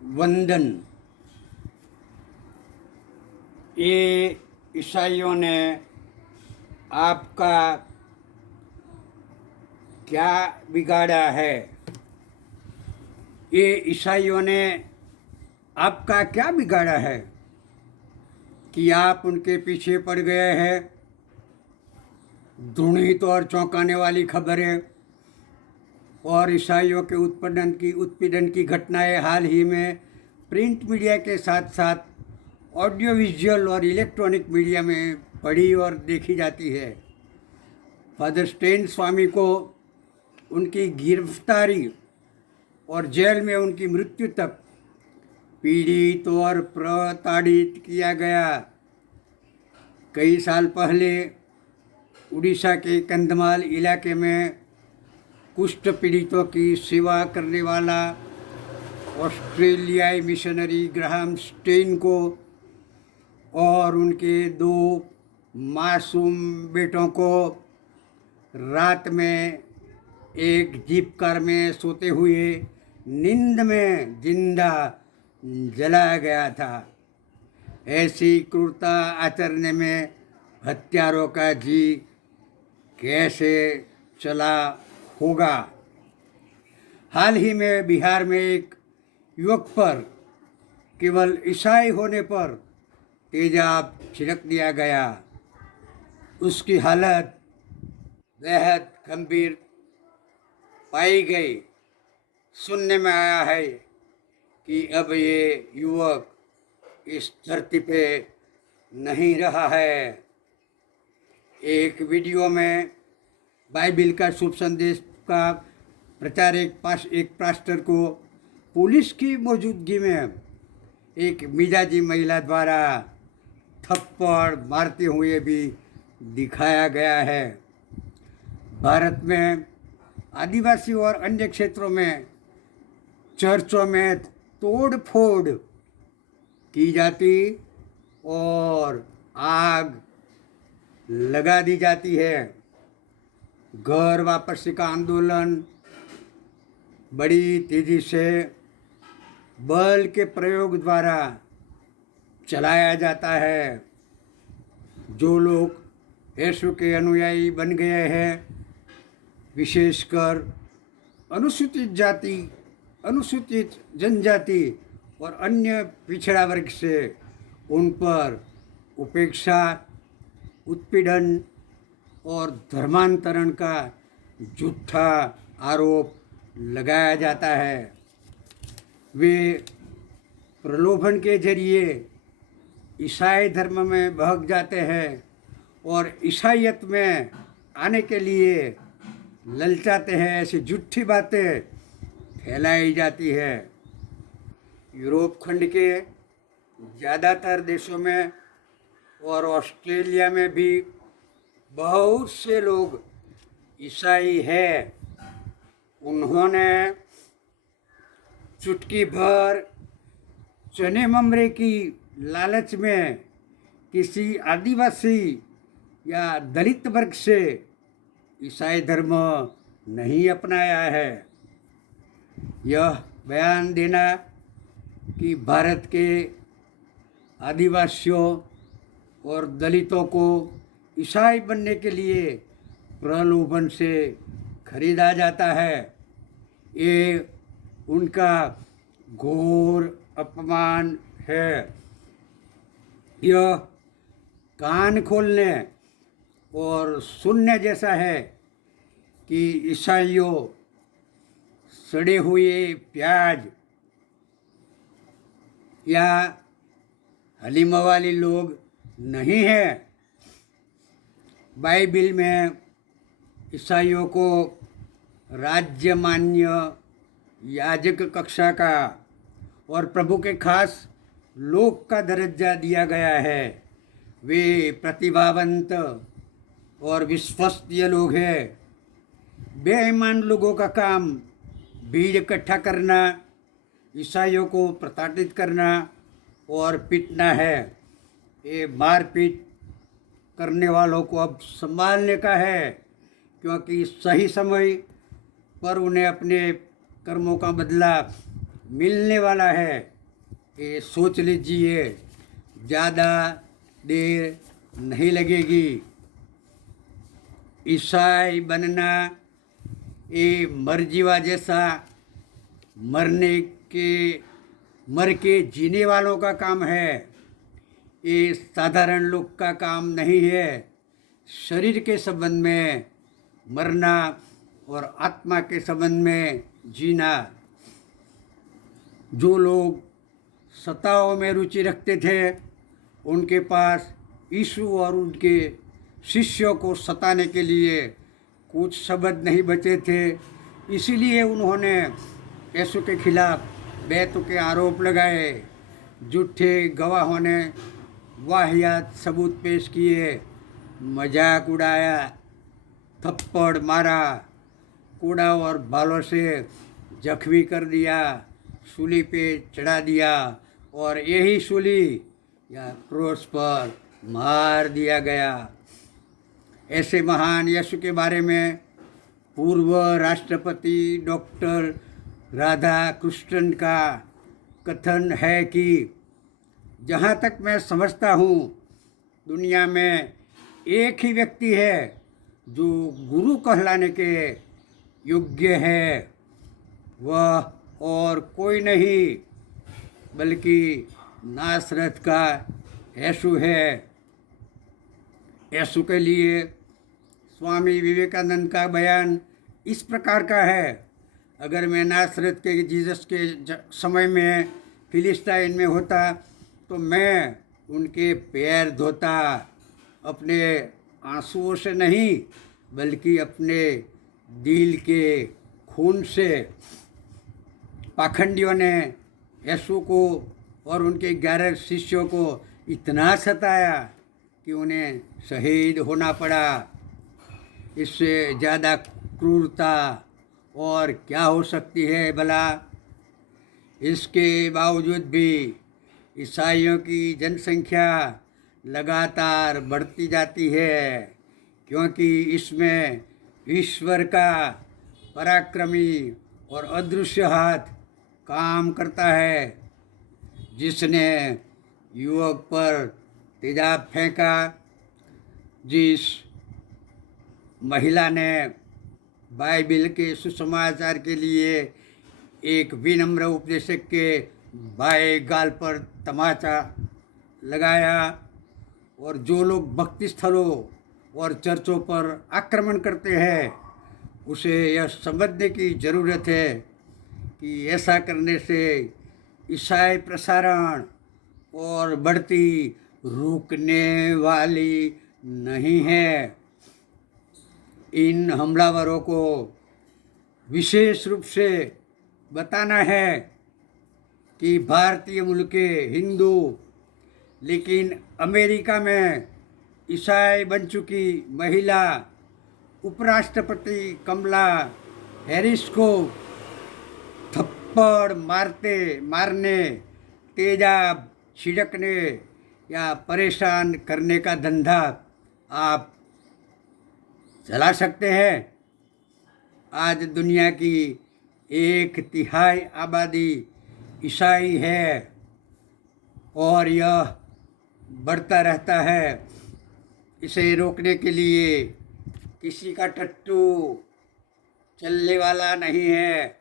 वंदन। ये ईसाइयों ने आपका क्या बिगाड़ा है? ये ईसाइयों ने आपका क्या बिगाड़ा है कि आप उनके पीछे पड़ गए हैं? घृणित और चौंकाने वाली खबरें और ईसाइयों के उत्पीड़न की घटनाएं हाल ही में प्रिंट मीडिया के साथ साथ ऑडियो विजुअल और इलेक्ट्रॉनिक मीडिया में पढ़ी और देखी जाती है। फादर स्टेन स्वामी को उनकी गिरफ्तारी और जेल में उनकी मृत्यु तक पीड़ित और प्रताड़ित किया गया। कई साल पहले उड़ीसा के कंधमाल इलाके में कुष्ठ पीड़ितों की सेवा करने वाला ऑस्ट्रेलियाई मिशनरी ग्राहम स्टेन को और उनके 2 मासूम बेटों को रात में एक जीप कार में सोते हुए नींद में जिंदा जलाया गया था। ऐसी क्रूरता आचरने में हत्यारों का जी कैसे चला होगा। हाल ही में बिहार में एक युवक पर केवल ईसाई होने पर तेजाब छिड़क दिया गया। उसकी हालत बेहद गंभीर पाई गई। सुनने में आया है कि अब ये युवक इस धरती पे नहीं रहा है। एक वीडियो में बाइबिल का शुभ संदेश का प्रचार एक पास्टर को पुलिस की मौजूदगी में एक मिजाजी महिला द्वारा थप्पड़ मारते हुए भी दिखाया गया है। भारत में आदिवासी और अन्य क्षेत्रों में चर्चों में तोड़ फोड़ की जाती और आग लगा दी जाती है। घर वापसी का आंदोलन बड़ी तेजी से बल के प्रयोग द्वारा चलाया जाता है। जो लोग यीशु के अनुयायी बन गए हैं, विशेषकर अनुसूचित जाति, अनुसूचित जनजाति और अन्य पिछड़ा वर्ग से, उन पर उपेक्षा, उत्पीड़न और धर्मांतरण का झूठा आरोप लगाया जाता है। वे प्रलोभन के जरिए ईसाई धर्म में बहक जाते हैं और ईसाईयत में आने के लिए ललचाते हैं। ऐसी झूठी बातें फैलाई जाती है। यूरोप खंड के ज़्यादातर देशों में और ऑस्ट्रेलिया में भी बहुत से लोग ईसाई हैं। उन्होंने चुटकी भर चने ममरे की लालच में किसी आदिवासी या दलित वर्ग से ईसाई धर्म नहीं अपनाया है। यह बयान देना कि भारत के आदिवासियों और दलितों को ईसाई बनने के लिए प्रलोभन से खरीदा जाता है, ये उनका घोर अपमान है। यह कान खोलने और सुनने जैसा है कि ईसाइयों सड़े हुए प्याज या हलीम वाले लोग नहीं हैं। बाइबिल में ईसाइयों को राज्यमान्य याजक कक्षा का और प्रभु के खास लोक का दर्जा दिया गया है। वे प्रतिभावंत और विश्वसनीय लोग हैं। बेईमान लोगों का काम भीड़ इकट्ठा करना, ईसाइयों को प्रताड़ित करना और पीटना है। ये मारपीट करने वालों को अब संभालने का है, क्योंकि सही समय पर उन्हें अपने कर्मों का बदला मिलने वाला है, ये सोच लीजिए, ज़्यादा देर नहीं लगेगी। ईसाई बनना ये मरजीवा जैसा मरने के मर के जीने वालों का काम है, ये साधारण लोग का काम नहीं है। शरीर के संबंध में मरना और आत्मा के संबंध में जीना। जो लोग सताओं में रुचि रखते थे, उनके पास यीशु और उनके शिष्यों को सताने के लिए कुछ शब्द नहीं बचे थे। इसीलिए उन्होंने यीशु के खिलाफ बेतुके आरोप लगाए, झूठे गवाहों ने वाहियात सबूत पेश किए, मजाक उड़ाया, थप्पड़ मारा, कूड़ा और बालों से जख्मी कर दिया, सूली पे चढ़ा दिया और यही सूली या क्रोस पर मार दिया गया। ऐसे महान यीशु के बारे में पूर्व राष्ट्रपति डॉक्टर राधा कृष्णन का कथन है कि जहाँ तक मैं समझता हूँ, दुनिया में एक ही व्यक्ति है जो गुरु कहलाने के योग्य है, वह और कोई नहीं बल्कि नासरत का यीशु है। यीशु के लिए स्वामी विवेकानंद का बयान इस प्रकार का है, अगर मैं नासरत के जीसस के समय में फिलिस्तीन में होता तो मैं उनके पैर धोता, अपने आंसुओं से नहीं बल्कि अपने दिल के खून से। पाखंडियों ने यीशु को और उनके 11 शिष्यों को इतना सताया कि उन्हें शहीद होना पड़ा। इससे ज़्यादा क्रूरता और क्या हो सकती है भला। इसके बावजूद भी ईसाइयों की जनसंख्या लगातार बढ़ती जाती है, क्योंकि इसमें ईश्वर का पराक्रमी और अदृश्य हाथ काम करता है। जिसने युवक पर तेजाब फेंका, जिस महिला ने बाइबिल के सुसमाचार के लिए एक विनम्र उपदेशक के बाएं गाल पर तमाचा लगाया, और जो लोग भक्ति स्थलों और चर्चों पर आक्रमण करते हैं, उसे यह समझने की ज़रूरत है कि ऐसा करने से ईसाई प्रसारण और बढ़ती रुकने वाली नहीं है। इन हमलावरों को विशेष रूप से बताना है कि भारतीय मूल के हिंदू लेकिन अमेरिका में ईसाई बन चुकी महिला उपराष्ट्रपति कमला हैरिस को थप्पड़ मारने, तेजाब छिड़कने या परेशान करने का धंधा आप चला सकते हैं। आज दुनिया की 1/3 आबादी ईसाई है और यह बढ़ता रहता है। इसे रोकने के लिए किसी का टट्टू चलने वाला नहीं है,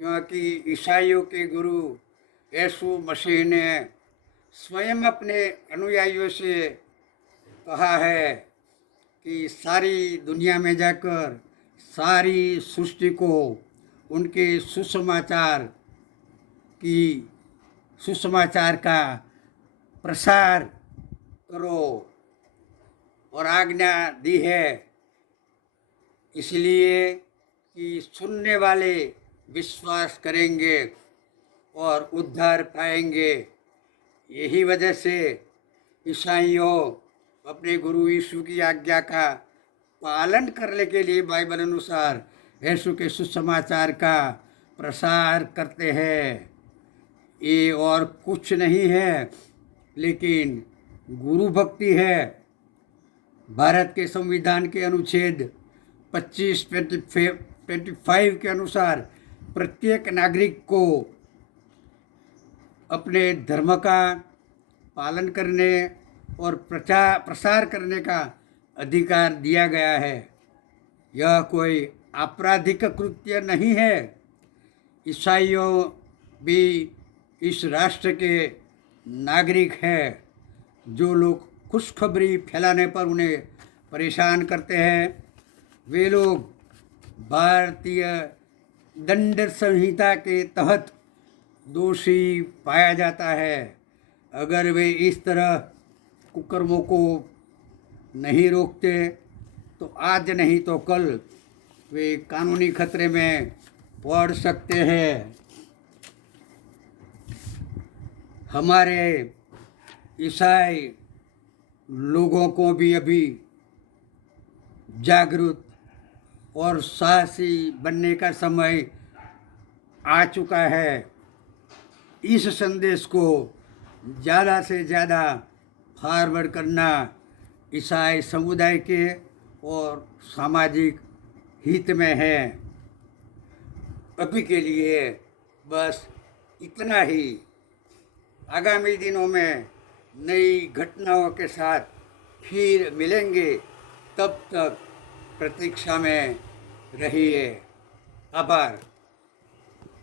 क्योंकि ईसाइयों के गुरु यीशु मसीह ने स्वयं अपने अनुयायियों से कहा है कि सारी दुनिया में जाकर सारी सृष्टि को उनके सुसमाचार का प्रसार करो और आज्ञा दी है, इसलिए कि सुनने वाले विश्वास करेंगे और उद्धार पाएंगे। यही वजह से ईसाइयों अपने गुरु यीशु की आज्ञा का पालन करने के लिए बाइबल अनुसार यीशु के सुसमाचार का प्रसार करते हैं। ये और कुछ नहीं है लेकिन गुरु भक्ति है। भारत के संविधान के अनुच्छेद 25 के अनुसार प्रत्येक नागरिक को अपने धर्म का पालन करने और प्रसार करने का अधिकार दिया गया है। यह कोई आपराधिक कृत्य नहीं है। ईसाइयों भी इस राष्ट्र के नागरिक हैं। जो लोग खुशखबरी फैलाने पर उन्हें परेशान करते हैं, वे लोग भारतीय दंड संहिता के तहत दोषी पाया जाता है। अगर वे इस तरह कुकर्मों को नहीं रोकते तो आज नहीं तो कल वे कानूनी खतरे में पड़ सकते हैं। हमारे ईसाई लोगों को भी अभी जागरूक और साहसी बनने का समय आ चुका है। इस संदेश को ज़्यादा से ज़्यादा फॉरवर्ड करना ईसाई समुदाय के और सामाजिक हित में है। अभी के लिए बस इतना ही। आगामी दिनों में नई घटनाओं के साथ फिर मिलेंगे। तब तक प्रतीक्षा में रहिए। आभार।